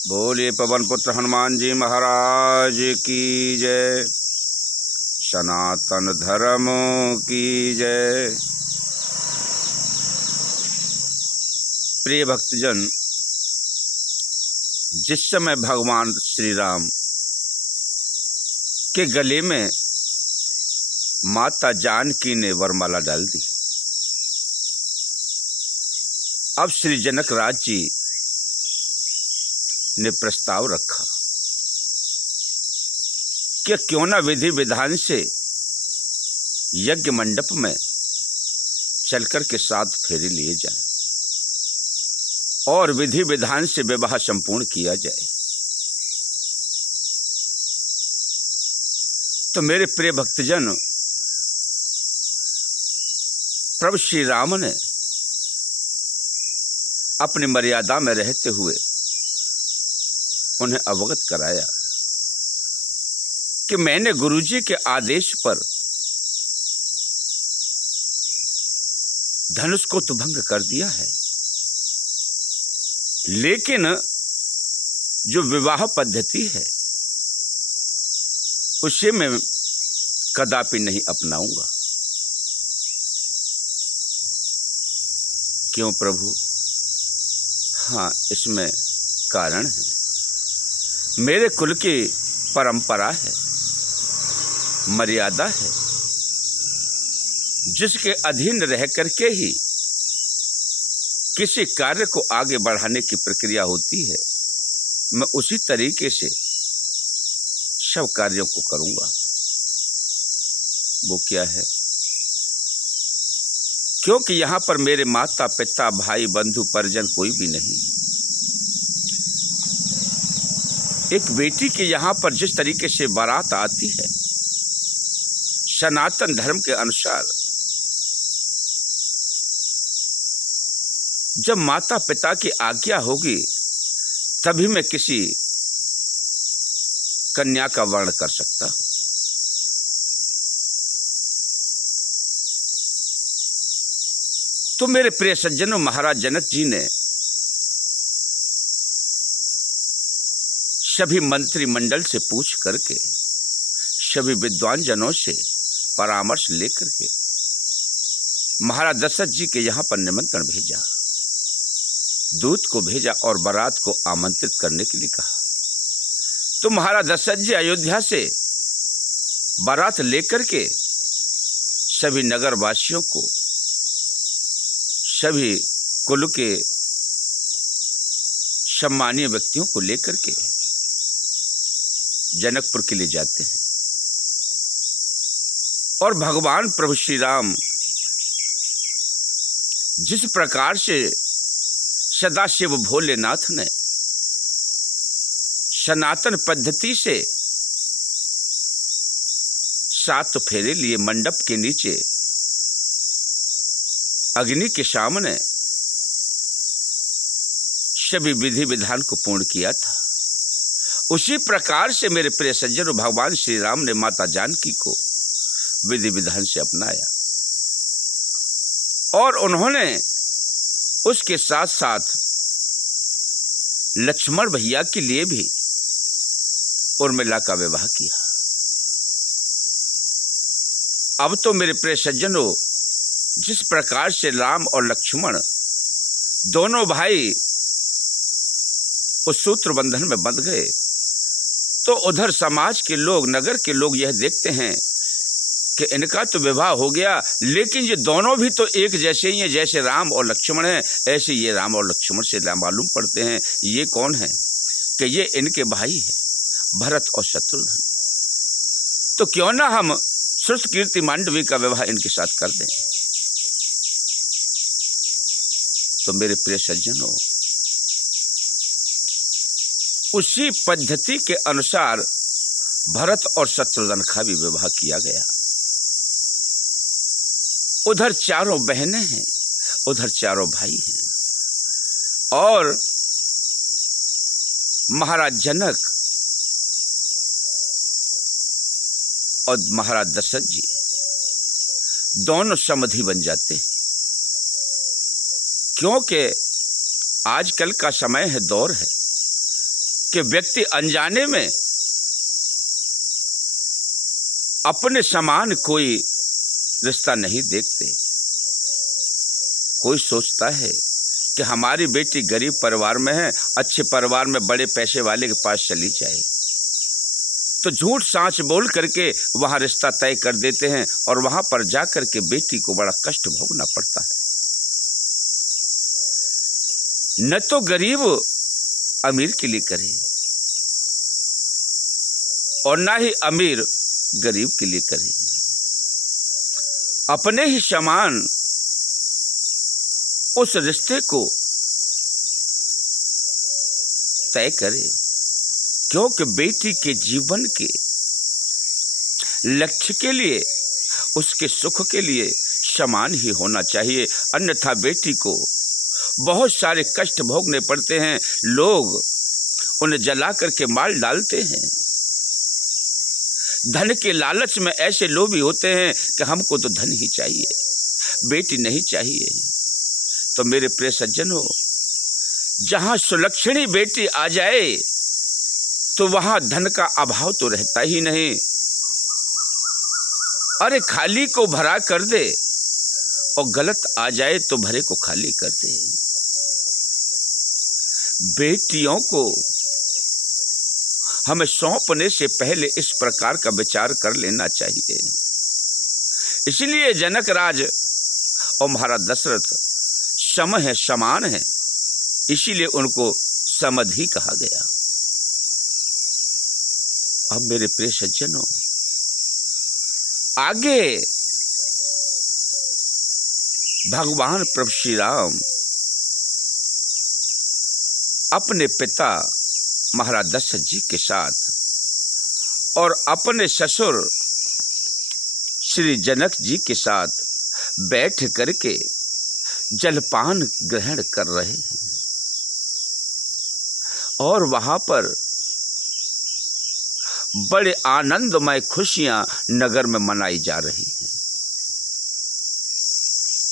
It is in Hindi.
बोलिए पवन पुत्र हनुमान जी महाराज की जय। सनातन धर्म की जय। प्रिय भक्तजन, जिस समय भगवान श्री राम के गले में माता जानकी ने वरमाला डाल दी, अब श्री जनक राज जी ने प्रस्ताव रखा कि क्यों न विधि विधान से यज्ञ मंडप में चलकर के 7 फेरे लिए जाएं और विधि विधान से विवाह संपूर्ण किया जाए। तो मेरे प्रिय भक्तजन, प्रभु श्री राम ने अपनी मर्यादा में रहते हुए उन्हें अवगत कराया कि मैंने गुरुजी के आदेश पर धनुष को तो भंग कर दिया है, लेकिन जो विवाह पद्धति है उसे मैं कदापि नहीं अपनाऊंगा। क्यों प्रभु? हाँ, इसमें कारण है। मेरे कुल की परंपरा है, मर्यादा है, जिसके अधीन रह करके ही किसी कार्य को आगे बढ़ाने की प्रक्रिया होती है। मैं उसी तरीके से सब कार्यों को करूंगा। वो क्या है? क्योंकि यहां पर मेरे माता पिता भाई बंधु परिजन कोई भी नहीं। एक बेटी के यहाँ पर जिस तरीके से बारात आती है सनातन धर्म के अनुसार, जब माता पिता की आज्ञा होगी तभी मैं किसी कन्या का वर्ण कर सकता हूं। तो मेरे प्रिय सज्जनों, महाराज जनक जी ने सभी मंत्रिमंडल से पूछ करके, सभी विद्वान जनों से परामर्श लेकर के महाराज दशरथ जी के यहाँ पर निमंत्रण भेजा, दूत को भेजा और बारात को आमंत्रित करने के लिए कहा। तो महाराज दशरथ जी अयोध्या से बारात लेकर के सभी नगरवासियों को, सभी कुल के सम्मानीय व्यक्तियों को लेकर के जनकपुर के लिए जाते हैं और भगवान प्रभु श्री राम जिस प्रकार से सदाशिव भोलेनाथ ने सनातन पद्धति से 7 फेरे लिए मंडप के नीचे अग्नि के सामने सभी विधि विधान को पूर्ण किया था, उसी प्रकार से मेरे प्रिय सज्जनों भगवान श्री राम ने माता जानकी को विधि विधान से अपनाया और उन्होंने उसके साथ साथ लक्ष्मण भैया के लिए भी उर्मिला का विवाह किया। अब तो मेरे प्रिय सज्जनों, जिस प्रकार से राम और लक्ष्मण दोनों भाई उस सूत्र बंधन में बंध गए, तो उधर समाज के लोग, नगर के लोग यह देखते हैं कि इनका तो विवाह हो गया, लेकिन ये दोनों भी तो एक जैसे ही हैं, जैसे राम और लक्ष्मण हैं ऐसे ये राम और लक्ष्मण से मालूम पड़ते हैं। ये कौन है? कि ये इनके भाई हैं, भरत और शत्रुघ्न। तो क्यों ना हम श्रुत कीर्ति मांडवी का विवाह इनके साथ कर दें। तो मेरे प्रिय सज्जनों, उसी पद्धति के अनुसार भरत और शत्रुघ्न का भी विवाह किया गया। उधर 4 बहनें हैं, उधर 4 भाई हैं और महाराज जनक और महाराज दशरथ जी दोनों समधि बन जाते हैं। क्योंकि आजकल का समय है, दौर है कि व्यक्ति अनजाने में अपने समान कोई रिश्ता नहीं देखते। कोई सोचता है कि हमारी बेटी गरीब परिवार में है, अच्छे परिवार में बड़े पैसे वाले के पास चली जाए, तो झूठ सांच बोल करके वहां रिश्ता तय कर देते हैं और वहां पर जाकर के बेटी को बड़ा कष्ट भोगना पड़ता है। न तो गरीब अमीर के लिए करे और ना ही अमीर गरीब के लिए करे। अपने ही समान उस रिश्ते को तय करे, क्योंकि बेटी के जीवन के लक्ष्य के लिए, उसके सुख के लिए समान ही होना चाहिए। अन्यथा बेटी को बहुत सारे कष्ट भोगने पड़ते हैं। लोग उन्हें जला करके मार डालते हैं। धन के लालच में ऐसे लोभी होते हैं कि हमको तो धन ही चाहिए, बेटी नहीं चाहिए। तो मेरे प्रिय सज्जनों, जहां सुलक्षणी बेटी आ जाए तो वहां धन का अभाव तो रहता ही नहीं। अरे खाली को भरा कर दे और गलत आ जाए तो भरे को खाली कर दे। बेटियों को हमें सौंपने से पहले इस प्रकार का विचार कर लेना चाहिए। इसलिए जनक राज और महाराज दशरथ सम है, समान है, इसीलिए उनको समधि कहा गया। अब मेरे प्रिय सज्जनों, आगे भगवान प्रभु श्री राम अपने पिता महाराज दशरथ जी के साथ और अपने ससुर श्री जनक जी के साथ बैठ करके जलपान ग्रहण कर रहे हैं और वहां पर बड़े आनंदमय खुशियां नगर में मनाई जा रही हैं।